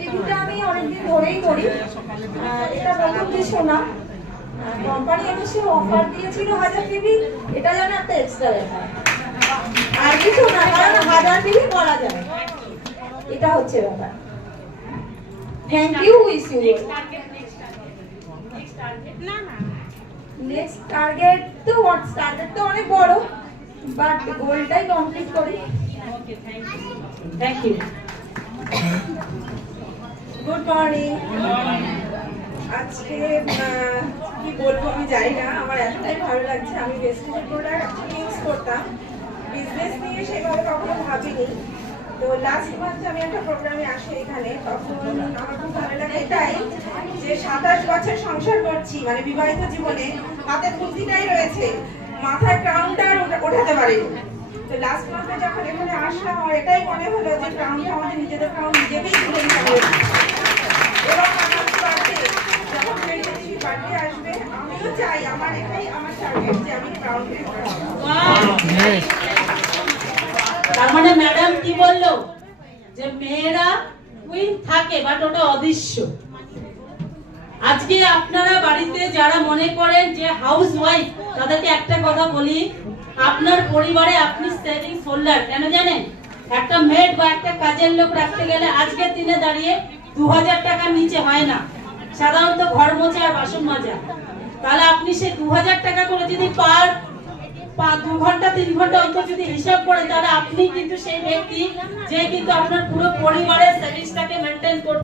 টিভিটা আমি অনেকদিন ধরেই করি। এটা প্রথম কিছু না, কোম্পানি এসে অফার দিয়েছিল 1000 টিভি, এটা যেন একটা এক্সট্রা ব্যাপার, আর কিছু না, কারণ 1000 টিভি করা যায়, এটা হচ্ছে ব্যাপার। Thank you, wish you. Next target তো অনেক বড়, বাট গোলটাই কমপ্লিট করি। Okay, thank you. Good morning. আজকে কি বলবো আমি জানি না, আমার এতটাই ভালো লাগছে। আমি ভেস্টিজের প্রোডাক্ট ইউজ করতাম, বিজনেস নিয়ে সেভাবে কখনো ভাবিনি। তো লাস্ট মান্থে আমি একটা প্রোগ্রামে আসি এখানে, তখন আমার খুব ভালো লাগে এটাই যে 27 বছর সংসার করছি, মানে বিবাহিত জীবনে হাতের বুদ্ধিটাই রয়েছে, মাথায় ক্রাউনটা ওঠাতে পারিনি। তো লাস্ট মান্থে যখন এখানে আসলাম, আমার এটাই মনে হলো যে ক্রাউনটা আমাদের নিজেদের ক্রাউন নিজেকেই তুলে নিতে হবে। এবং আমার বার্থডে, যখন মেয়েদের বার্থডে আসবে, আমিও চাই, আমার এটাই আমার টার্গেট যে আমি ক্রাউন পেয়ে করব। তার মানে ম্যাডাম কি বললো যে মেয়েরা কুইন থাকে, বাট ওটা অদৃশ্য। আজকে আপনারা বাড়িতে যারা মনে করেন যে হাউস ওয়াইফ, তাদেরকে একটা কথা বলি, আপনার পরিবারে আপনি সেভিংস হোল্ডার। কেন জানেন? একটা মেড বা একটা কাজের লোক রাখতে গেলে আজকের দিনে দাঁড়িয়ে 2000 টাকার নিচে হয় না, সাধারণত ঘর মোছা আর বাসন মাজা। তাহলে আপনি সে 2000 টাকা করে যদি পার 2 ঘন্টা 3 ঘন্টা অন্তর যদি হিসাব করেন, তাহলে আপনি কিন্তু সেই ব্যক্তি যে কিন্তু আপনার পুরো পরিবারের সেভিংসটাকে মেনটেন করতে